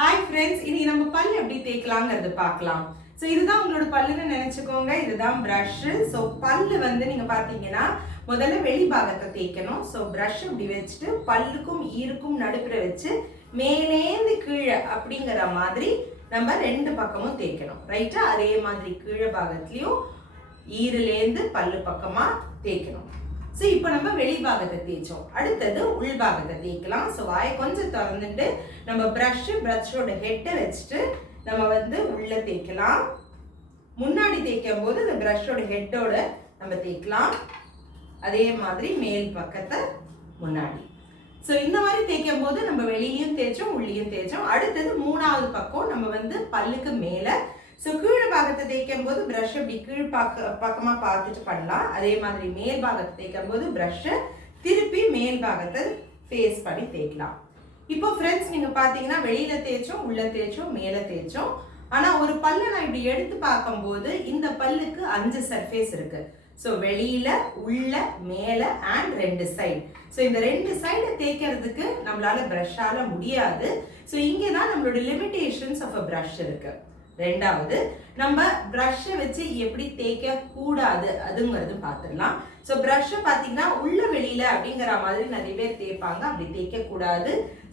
Hi friends, இனி நம்ம பல் எப்படி தேய்க்கலாங்கிறது பார்க்கலாம். ஸோ இதுதான் உங்களோட பல்லுன்னு நினைச்சுக்கோங்க. இதுதான் ப்ரஷ். ஸோ பல்லு நீங்க பார்த்தீங்கன்னா முதல்ல வெளி பாகத்தை தேய்க்கணும். ஸோ ப்ரஷ் இப்படி வச்சுட்டு பல்லுக்கும் ஈருக்கும் நடுப்புற வச்சு மேலேந்து கீழே அப்படிங்கிற மாதிரி நம்ம ரெண்டு பக்கமும் தேய்க்கணும். ரைட்டா? அதே மாதிரி கீழே பாகத்துலயும் ஈருலேருந்து பல்லு பக்கமா தேய்க்கணும். ஸோ இப்போ நம்ம வெளி பாகத்தை தேய்ச்சோம். அடுத்தது உள் பாகத்தை தேய்க்கலாம். ஸோ வாயை கொஞ்சம் திறந்துட்டு நம்ம ப்ரஷோட ஹெட்டை வச்சுட்டு நம்ம உள்ள தேய்க்கலாம். முன்னாடி தேய்க்கும் போது இந்த ப்ரஷோட ஹெட்டோட நம்ம தேய்க்கலாம். அதே மாதிரி மேல் பக்கத்தை முன்னாடி. ஸோ இந்த மாதிரி தேய்க்கும் போது நம்ம வெளியும் தேய்ச்சோம், உள்ளியும் தேய்ச்சோம். அடுத்தது மூணாவது பக்கம் நம்ம பல்லுக்கு மேலே. ஸோ கீழ் பாகத்தை தேய்க்கும் போது ப்ரஷ் இப்படி கீழ் பக்கமாக பார்த்துட்டு பண்ணலாம். அதே மாதிரி மேல் பாகத்தை தேய்க்கும் போது ப்ரஷ்ஷை திருப்பி மேல் பாகத்தை ஃபேஸ் பண்ணி தேய்க்கலாம். இப்போ ஃப்ரெண்ட்ஸ், நீங்கள் பார்த்தீங்கன்னா வெளியில் தேய்ச்சோம், உள்ளே தேய்ச்சோம், மேலே தேய்ச்சோம். ஆனால் ஒரு பல்லை நான் இப்படி எடுத்து பார்க்கும்போது இந்த பல்லுக்கு 5 சர்ஃபேஸ் இருக்கு. ஸோ வெளியில, உள்ள, மேலே அண்ட் 2 சைடு. ஸோ இந்த 2 சைடை தேய்க்கிறதுக்கு நம்மளால ப்ரஷ்ஷால முடியாது. ஸோ இங்கே தான் நம்மளோட லிமிடேஷன்ஸ் ஆஃப் அ ப்ரஷ் இருக்கு. ரெண்டாவது, நம்ம ப்ரஷ்ஷை வச்சு எப்படி தேய்க்க கூடாது அதுங்கிறது பார்த்துடலாம். ஸோ ப்ரஷ்ஷை பார்த்தீங்கன்னா உள்ள வெளியில அப்படிங்கிற மாதிரி நிறைய பேர் தேய்ப்பாங்க. அப்படி தேய்க்க கூடாது.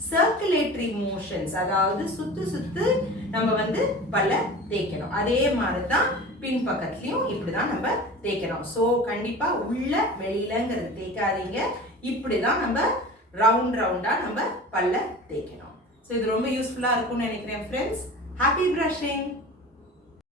சர்க்குலேட்டரி மோஷன்ஸ், அதாவது சுத்து நம்ம பல்ல தேய்க்கணும். அதே மாதிரி தான் பின்பக்கத்துலையும் இப்படிதான் நம்ம தேய்க்கணும். ஸோ கண்டிப்பா உள்ள வெளியிலங்கிறது தேய்க்காதீங்க. இப்படிதான் நம்ம ரவுண்டா நம்ம பல்ல தேய்க்கணும். ஸோ இது ரொம்ப யூஸ்ஃபுல்லா இருக்கும்னு நினைக்கிறேன் ஃப்ரெண்ட்ஸ். Happy brushing!